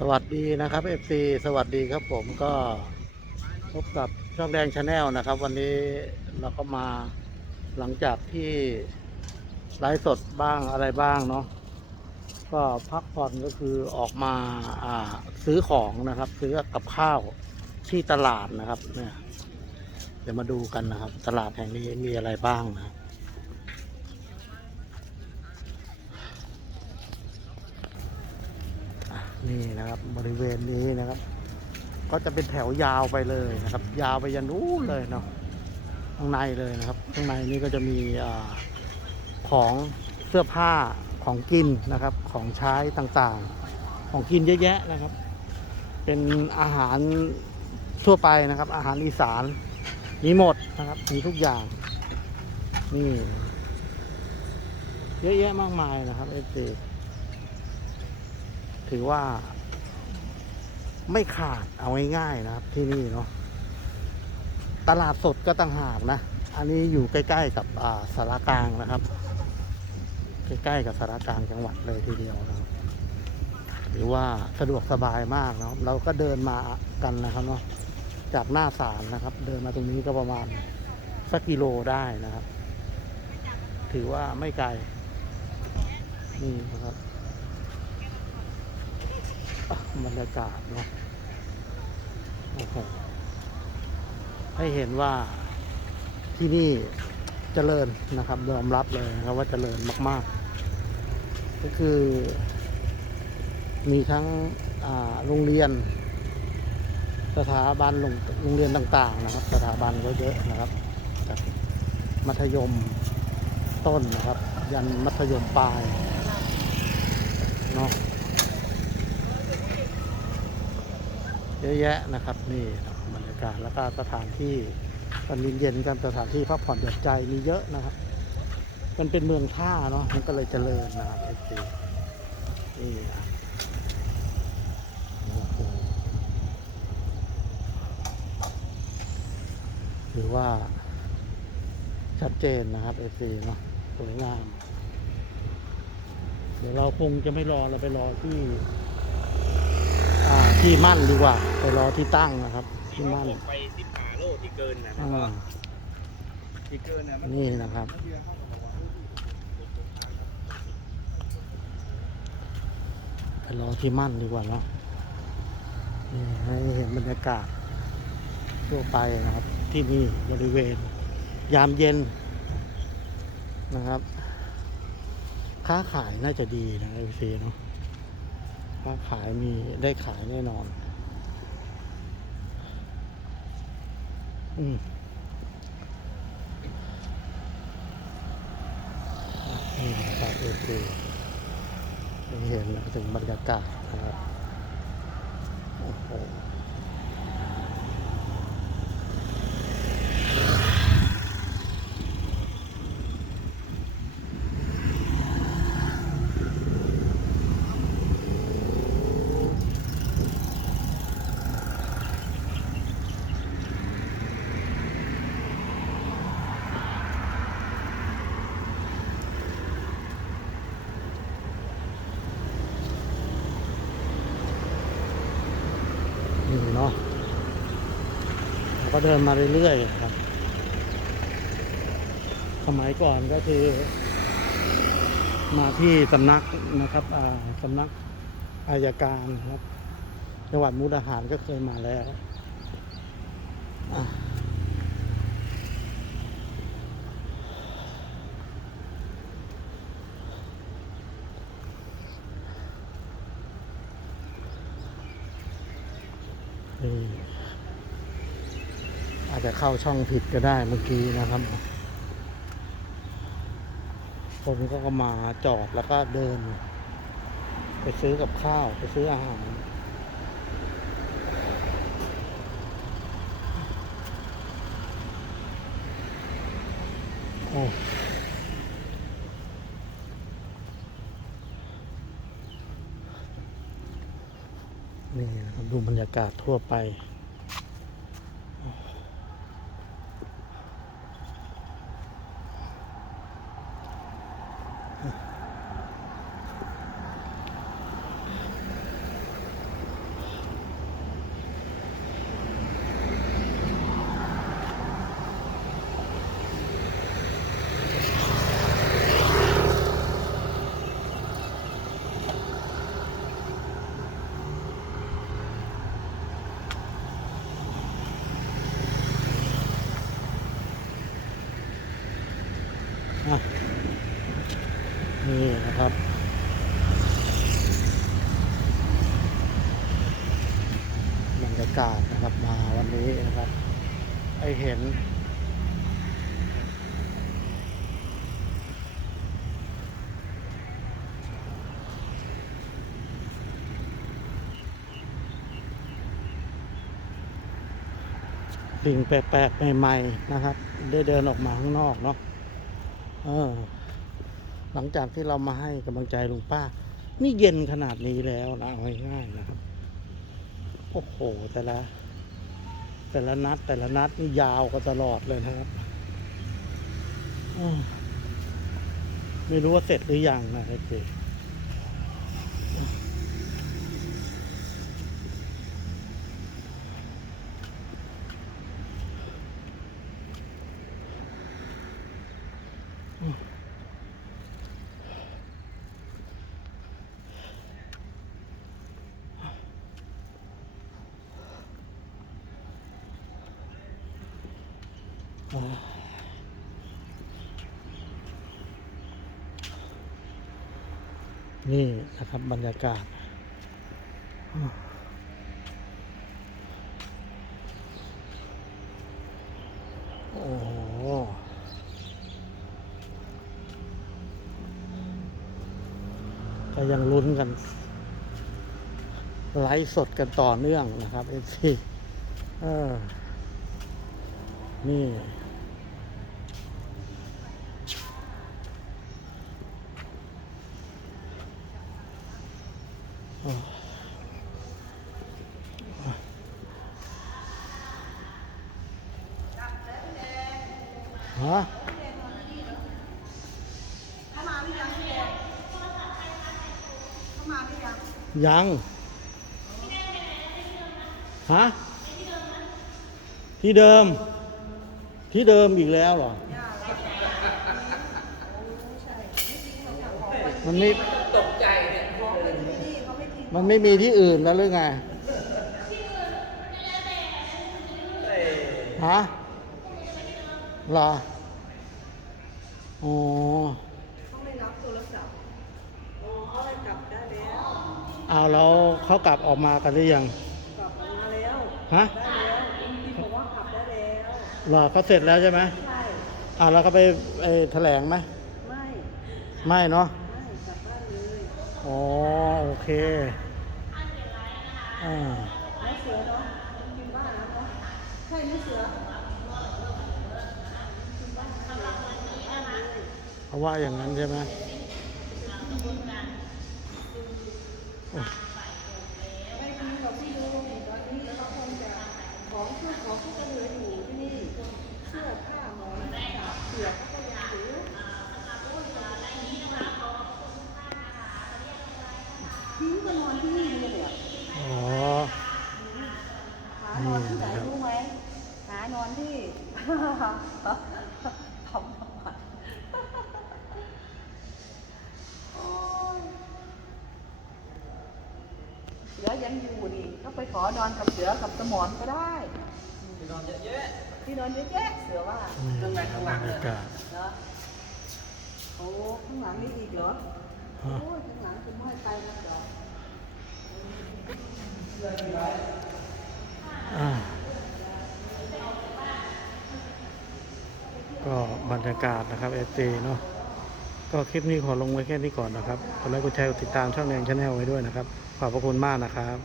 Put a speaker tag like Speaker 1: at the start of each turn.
Speaker 1: สวัสดีนะครับ FC สวัสดีครับผมก็พบกับช่องแดงชาแนลนะครับ วันนี้เราก็มาหลังจากที่ไลฟ์สดบ้างอะไรบ้างเนาะก็พักผ่อนก็คือออกมาาซื้อของนะครับ ซื้อกับข้าวที่ตลาดนะครับเนี่ยเดี๋ยวมาดูกันนะครับ ตลาดแห่งนี้มีอะไรบ้างนะครับ อะ นี่นะครับ บริเวณนี้นะครับ ก็จะเป็นแถวยาวไปเลยนะครับ ยาวไปยันนู้เลยเนาะข้างในเลยนะครับ ข้างในนี้ก็จะมีอของเสื้อผ้าของกินนะครับ ของใช้ต่างๆ ของกินเยอะแยะนะครับ เป็นอาหารทั่วไปนะครับ อาหารอีสานมีหมดนะครับ มีทุกอย่าง นี่ เยอะแยะมากมายนะครับเอฟซี ถือว่า ไม่ขาดเอาง่ายๆนะครับ ที่นี่เนาะตลาดสดก็ต่างหากนะ อันนี้อยู่ใกล้ ๆ กับอ่าสารกลางนะครับ ใกล้ๆกับสารกลางจังหวัดเลยทีเดียวนะหรือว่าสะดวกสบายมากนะเราก็เดินมากันนะครับเนาะจากหน้าศาลนะครับ เดินมาตรงนี้ก็ประมาณสักกิโลได้นะครับ ถือว่าไม่ไกลนี่นะครับ บรรยากาศเนาะโอ้โหให้เห็นว่าที่นี่เจริญนะครับยอมรับเลยนะครับว่าเจริญมาก ๆ ก็คือ มีทั้งโรงเรียน สถาบันโรงโรงเรียนต่าง ๆ นะครับ สถาบันก็เยอะนะครับจากมัธยมต้นนะครับ ยันมัธยมปลายเนาะ เยอะแยะนะครับนี่บรรยากาศแล้วก็สถานที่ตอนเย็นๆกันสถานที่พักผ่อนหย่อนใจมีเยอะนะครับ มันเป็นเมืองท่าเนาะมันก็เลยเจริญนะครับไอซีนี่หถือว่าชัดเจนนะครับไอซีเนาะสวยงาม เดี๋ยวเราคงจะไม่รอเราไปรอที่ ที่มั่นดีกว่า ไปรอที่ตั้งนะครับ ที่มั่น
Speaker 2: ไปสิบหาโลที่เกินนะ
Speaker 1: อ่า
Speaker 2: ที่เกินนะมัน
Speaker 1: นี่นะครับไปรอที่มั่นดีกว่าเนาะนี่ให้เห็นบรรยากาศทั่วไปนะครับ ที่นี่บริเวณ ยามเย็นนะครับ ค้าขายน่าจะดีนะไอซีเนาะ ถ้าขายมีได้ขายแน่นอน อืมนี่นะครับโอเคเห็นถึงบรรยากาศนะครับ โอ้โห ก็เดินมาเรื่อยๆครับ สมัยก่อนก็คือ มาที่สำนักนะครับสำนักอายการครับจังหวัดมุกดาหารก็เคยมาแล้วอะนี่ จะเข้าช่องผิดก็ได้เมื่อกี้นะครับผมก็มาจอดแล้วก็เดิน ไปซื้อกับข้าวไปซื้ออาหารโอ้นี่ครับดูบรรยากาศทั่วไป นี่นะครับ บรรยากาศนะครับมาวันนี้นะครับให้เห็น สิ่งแปลกๆใหม่ ๆ นะครับ ได้เดินออกมาข้างนอกเนาะเออ หลังจากที่เรามาให้กำลังใจลุงป้า นี่เย็นขนาดนี้แล้วนะเอาง่ายๆนะครับ โอ้โห แต่ละ แต่ละนัด แต่ละนัดนี่ยาวกันตลอดเลยนะครับไม่รู้ว่าเสร็จหรือยังนะไอ้เจ นี่นะครับบรรยากาศ โอ้โห ก็ยังลุ้นกัน ไลฟ์สดกันต่อเนื่องนะครับเอฟซีเออนี่ ฮะ ยังฮะที่เดิม ที่เดิมอีกแล้วเหรอ มันไม่มันไม่มีที่อื่นแล้วหรือไงฮะเหรออ๋อ
Speaker 3: เขาไม่รับโทรศัพท์โอ้เขาเลยกลับได้แล้ว
Speaker 1: เอาแล้วเขากลับออกมากันหรือยัง
Speaker 3: กลับมาแล้ว
Speaker 1: ฮะ
Speaker 3: ได้แล้วพี่บอกว่ากลับได้แล้ว
Speaker 1: เหรอเขาเสร็จแล้วใช่ไหม
Speaker 3: ใช่
Speaker 1: อ่าแล้วเขาไปไปแถลงไหม
Speaker 3: ไม่
Speaker 1: ไม่เนาะ
Speaker 3: ไม่กลับบ้านเลย
Speaker 1: อ๋อโอเคอ่า
Speaker 3: แล้วเสือเนาะกินบ้านแล้วเนาะใช่ไหมเสือ
Speaker 1: เพราะว่าอย่างนั้นใช่ไหม
Speaker 3: ไม่มีกับพี่ดูตอนนี้เราคงจะของเสื้อของที่ก็เหลืออยู่ที่นี่เสื้อผ้าหมอน เสือก็ยังเหลือทิ้งก็นอนที่นี่เลยเนี่ย
Speaker 1: อ๋อ
Speaker 3: หานอนที่ไหนรู้ไหมหานอนที่ทำประวัติโอ๊ยเสือยังอยู่นี่ก็ไปขอนอนกับเสือกับสมอนก็ได้ที่นอนเยอะแยะ ที่นอนเยอะแยะเสือว่า
Speaker 1: นี่นะครับบรรยากาศ
Speaker 3: เนาะโอ้ข้างหลังนี่อีกเหรอ
Speaker 1: ฮะ
Speaker 3: โอ้ยข้างหลังคุณห้อยไปนะเหรอ
Speaker 1: อ่าก็บรรยากาศนะครับเอฟเนาะก็คลิปนี้ขอลงไว้แค่นี้ก่อนนะครับกดไลค์กดแชร์กดติดตามช่องแดงชาแนลไว้ด้วยนะครับ ขอบพระคุณมากนะครับ